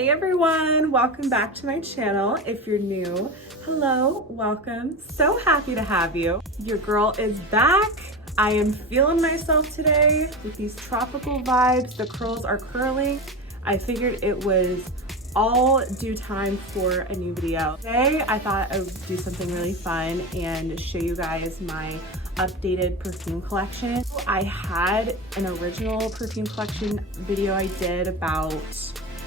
Hey everyone, welcome back to my channel. If you're new, hello, welcome. So happy to have you. Your girl is back. I am feeling myself today with these tropical vibes. The curls are curling. I figured it was all due time for a new video. Today, I thought I would do something really fun and show you guys my updated perfume collection. I had an original perfume collection video I did about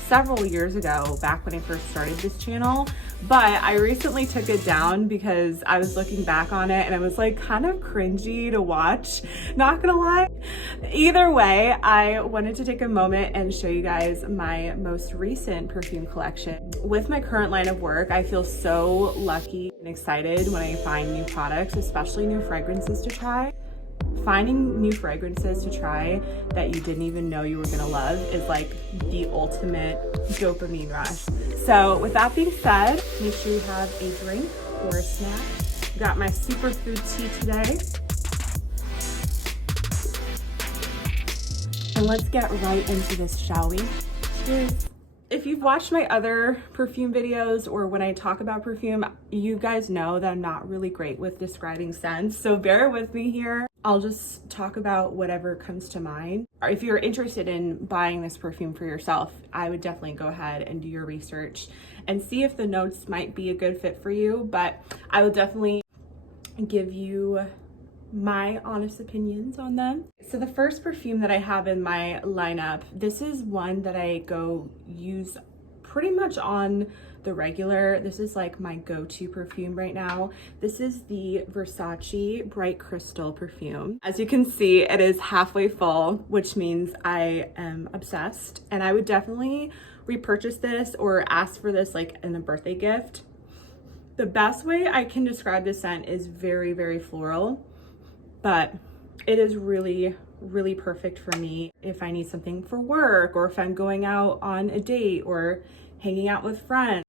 several years ago, back when I first started this channel, but I recently took it down because I was looking back on it and it was like kind of cringy to watch, not gonna lie. Either way, I wanted to take a moment and show you guys my most recent perfume collection. With my current line of work, I feel so lucky and excited when I find new products, especially new fragrances to try. Finding new fragrances to try that you didn't even know you were gonna love is like the ultimate dopamine rush. So with that being said, make sure you have a drink or a snack. Got my superfood tea today. And let's get right into this, shall we? Cheers. If you've watched my other perfume videos or when I talk about perfume, you guys know that I'm not really great with describing scents, so bear with me here. I'll just talk about whatever comes to mind. Or if you're interested in buying this perfume for yourself, I would definitely go ahead and do your research and see if the notes might be a good fit for you, but I will definitely give you my honest opinions on them. So the first perfume that I have in my lineup, this is one that I go use pretty much on the regular. This is like my go-to perfume right now. This is the Versace Bright Crystal perfume. As you can see, it is halfway full, which means I am obsessed, and I would definitely repurchase this or ask for this like in a birthday gift. The best way I can describe this scent is very, very floral, but it is really, really perfect for me if I need something for work or if I'm going out on a date or hanging out with friends.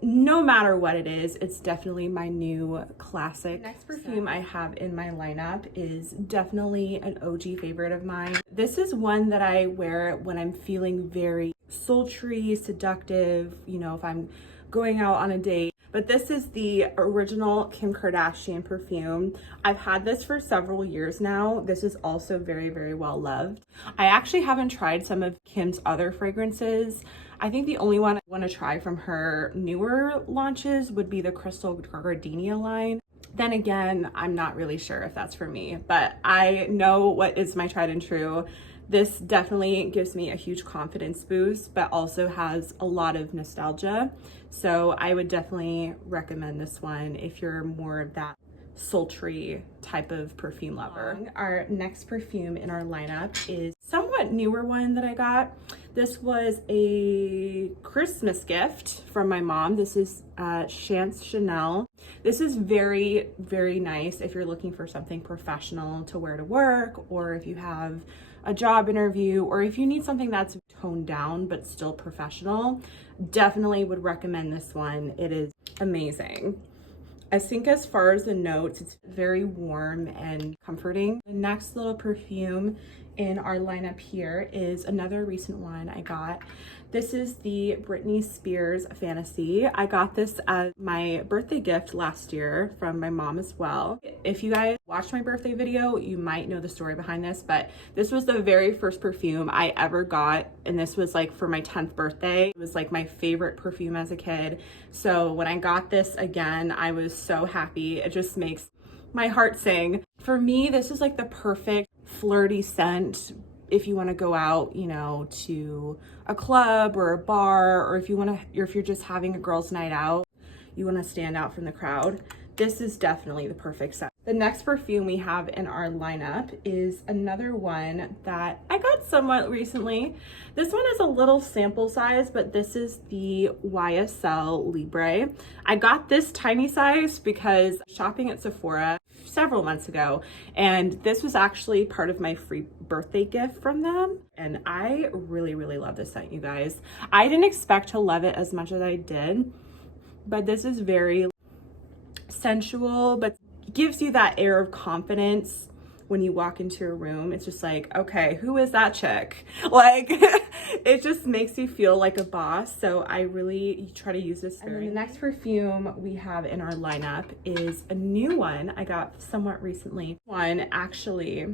No matter what it is, it's definitely my new classic. The next perfume I have in my lineup is definitely an OG favorite of mine. This is one that I wear when I'm feeling very sultry, seductive, you know, if I'm going out on a date. But this is the original Kim Kardashian perfume. I've had this for several years now. This is also very, very well loved. I actually haven't tried some of Kim's other fragrances. I think the only one I want to try from her newer launches would be the Crystal Gardenia line. Then again, I'm not really sure if that's for me, but I know what is my tried and true. This definitely gives me a huge confidence boost, but also has a lot of nostalgia. So I would definitely recommend this one if you're more of that sultry type of perfume lover. Our next perfume in our lineup is somewhat newer one that I got. This was a Christmas gift from my mom. This is Chance Chanel. This is very, very nice if you're looking for something professional to wear to work, or if you have a job interview, or if you need something that's toned down but still professional. Definitely would recommend this one. It is amazing. I think as far as the notes, it's very warm and comforting. The next little perfume in our lineup here is another recent one I got. This is the Britney Spears Fantasy. I got this as my birthday gift last year from my mom as well. If you guys watched my birthday video, you might know the story behind this, but this was the very first perfume I ever got, and this was like for my 10th birthday. It was like my favorite perfume as a kid. So when I got this again, I was so happy. It just makes my heart sing. For me, this is like the perfect flirty scent if you want to go out, you know, to a club or a bar, or if you're just having a girls' night out, you want to stand out from the crowd. This is definitely the perfect scent. The next perfume we have in our lineup is another one that I got somewhat recently. This one is a little sample size, but this is the YSL Libre. I got this tiny size because shopping at Sephora several months ago, and this was actually part of my free birthday gift from them, and I really, really love this scent, you guys. I didn't expect to love it as much as I did, but this is very sensual, but gives you that air of confidence when you walk into a room, it's just like, okay, who is that chick? Like, it just makes you feel like a boss. So I really try to use this. And then the next perfume we have in our lineup is a new one I got somewhat recently. One actually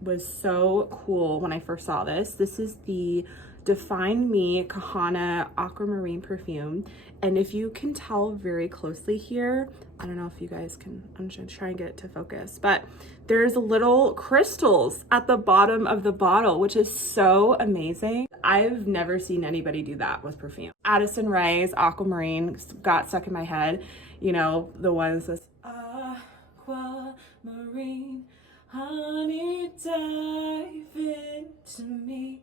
was so cool when I first saw this. This is the Define Me Kahana Aquamarine perfume. And if you can tell very closely here, I don't know if you guys can, I'm just gonna try and get it to focus, but there's little crystals at the bottom of the bottle, which is so amazing. I've never seen anybody do that with perfume. Addison Rae's Aquamarine got stuck in my head. You know, the ones that's aquamarine, honey, dive into me.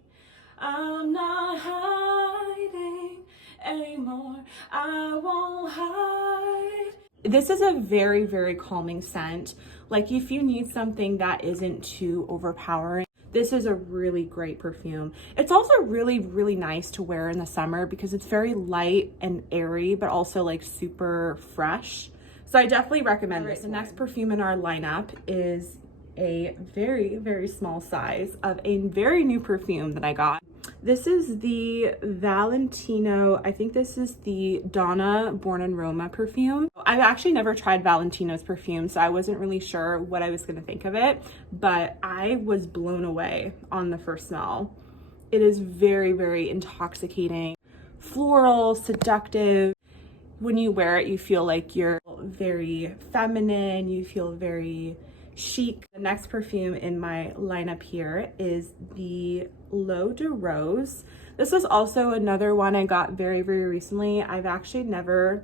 I'm not hiding anymore. I won't hide. This is a very, very calming scent. Like if you need something that isn't too overpowering, this is a really great perfume. It's also really, really nice to wear in the summer because it's very light and airy, but also like super fresh. So I definitely recommend this. The next perfume in our lineup is a very, very small size of a very new perfume that I got. This is the Valentino, I think this is the Donna Born in Roma perfume. I've actually never tried Valentino's perfume, so I wasn't really sure what I was gonna think of it, but I was blown away on the first smell. It is very, very intoxicating, floral, seductive. When you wear it, you feel like you're very feminine, you feel very chic. The next perfume in my lineup here is the L'Eau de Rose. This was also another one I got very, very recently. I've actually never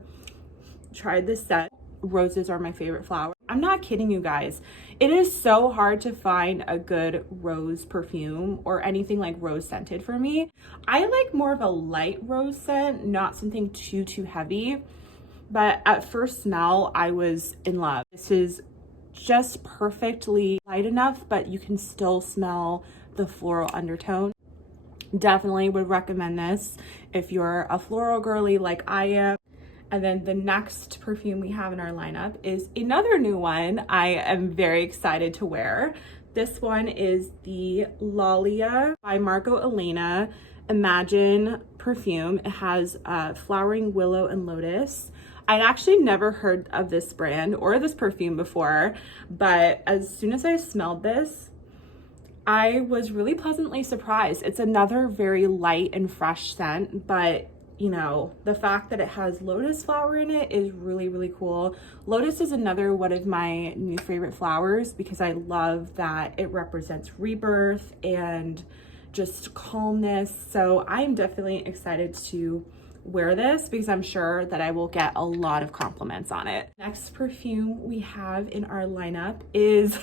tried this scent. Roses are my favorite flower. I'm not kidding you guys. It is so hard to find a good rose perfume or anything like rose scented for me. I like more of a light rose scent, not something too heavy. But at first smell, I was in love. This is just perfectly light enough, but you can still smell the floral undertone. Definitely would recommend this if you're a floral girly like I am. And then the next perfume we have in our lineup is another new one I am very excited to wear. This one is the Lalia by Marco Elena Imagine perfume. It has flowering willow and lotus. I'd actually never heard of this brand or this perfume before, but as soon as I smelled this, I was really pleasantly surprised. It's another very light and fresh scent, but you know, the fact that it has lotus flower in it is really, really cool. Lotus is another one of my new favorite flowers because I love that it represents rebirth and just calmness. So I'm definitely excited to wear this because I'm sure that I will get a lot of compliments on it. Next perfume we have in our lineup is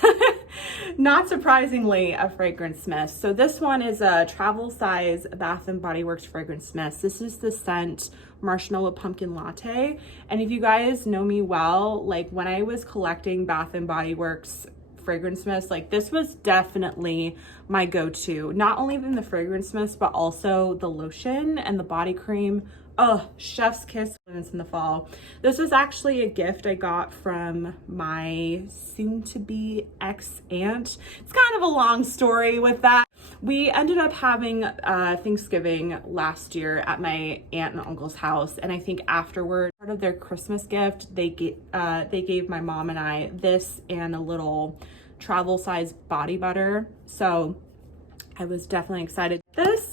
not surprisingly a fragrance mist. So this one is a travel size Bath and Body Works fragrance mist. This is the scent Marshmallow Pumpkin Latte. And if you guys know me well, like when I was collecting Bath and Body Works fragrance mist, like this was definitely my go-to. Not only in the fragrance mist, but also the lotion and the body cream. Oh, chef's kiss when it's in the fall. This was actually a gift I got from my soon-to-be ex-aunt. It's kind of a long story with that. We ended up having Thanksgiving last year at my aunt and uncle's house, and I think afterward, part of their Christmas gift, they gave my mom and I this and a little travel size body butter. So I was definitely excited for this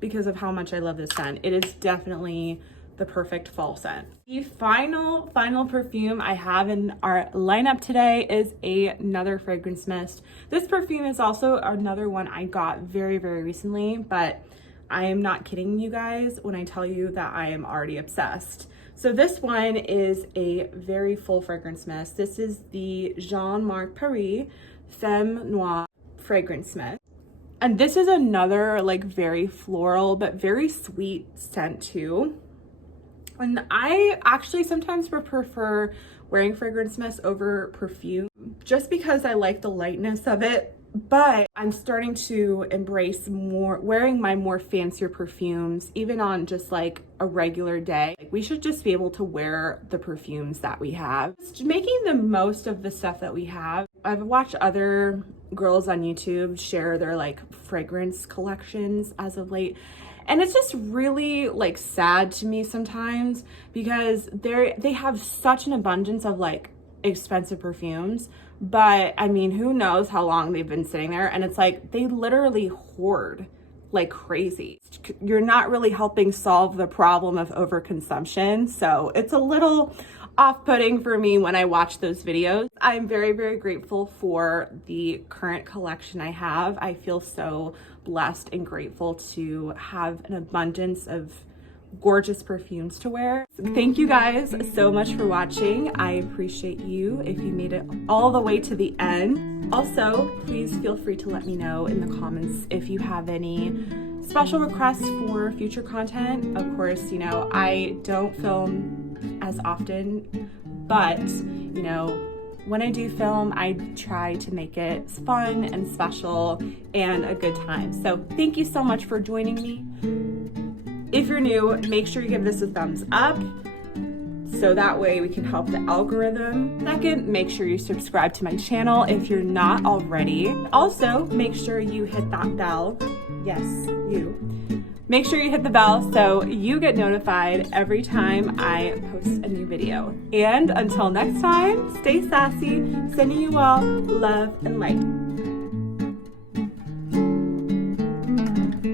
because of how much I love this scent. It is definitely the perfect fall scent. The final perfume I have in our lineup today is another fragrance mist. This perfume is also another one I got very, very recently, but I am not kidding you guys when I tell you that I am already obsessed. So this one is a very full fragrance mist. This is the Jean-Marc Paris Femme Noire fragrance mist. And this is another like very floral but very sweet scent too. And I actually sometimes prefer wearing fragrance mist over perfume just because I like the lightness of it. But I'm starting to embrace wearing my more fancier perfumes, even on just like a regular day. Like, we should just be able to wear the perfumes that we have. Just making the most of the stuff that we have. I've watched other girls on YouTube share their like fragrance collections as of late. And it's just really like sad to me sometimes because they have such an abundance of like expensive perfumes, but I mean, who knows how long they've been sitting there, and it's like they literally hoard like crazy. You're not really helping solve the problem of overconsumption, so it's a little off-putting for me when I watch those videos. I'm very, very grateful for the current collection I have. I feel so blessed and grateful to have an abundance of gorgeous perfumes to wear. Thank you guys so much for watching. I appreciate you if you made it all the way to the end. Also, please feel free to let me know in the comments if you have any special requests for future content. Of course, you know, I don't film as often, but you know, when I do film, I try to make it fun and special and a good time. So thank you so much for joining me. If you're new, make sure you give this a thumbs up so that way we can help the algorithm. Second, make sure you subscribe to my channel if you're not already. Also, make sure you hit that bell. Yes, you. Make sure you hit the bell so you get notified every time I post a new video. And until next time, stay sassy, sending you all love and light.